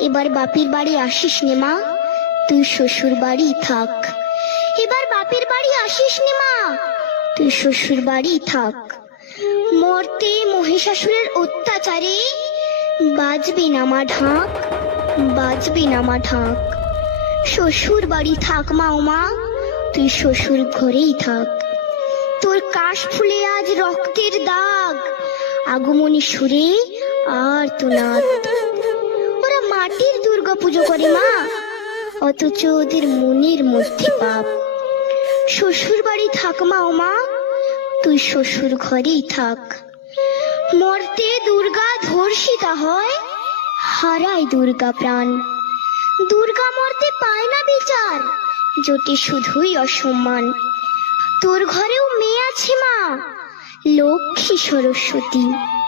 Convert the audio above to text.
এবার বাপের বাড়ি আসিস নে মা, তুই শ্বশুর বাড়ি থাক। এবার বাপের বাড়ি আসিস নে মা, তুই শ্বশুর বাড়ি থাক। মর্তে মহিষাসুরের অত্যাচারে বাজবে না মা ঢাক, বাজবে না মা ঢাক। শ্বশুর বাড়ি থাক মা ও মা, তুই শ্বশুর ঘরেই থাক। তোর কাশ ফুলে আজ রক্তের দাগ, আগমনী সুরে আর তো নাদ। ওরা মাটির দুর্গা পুজো করে মা, অথচ ওদের মনের মধ্যে পাপ। শ্বশুর বাড়ি থাক মা ও মা, তুই শ্বশুর ঘরেই থাক। মর্তে দুর্গা ধর্ষিতা হয়, হারায় দুর্গা প্রাণ। দুর্গা মর্তে পায় না বিচার, জোটে শুধুই অসম্মান। তোর ঘরেও মেয়ে আছে মা, লক্ষ্মী সরস্বতী।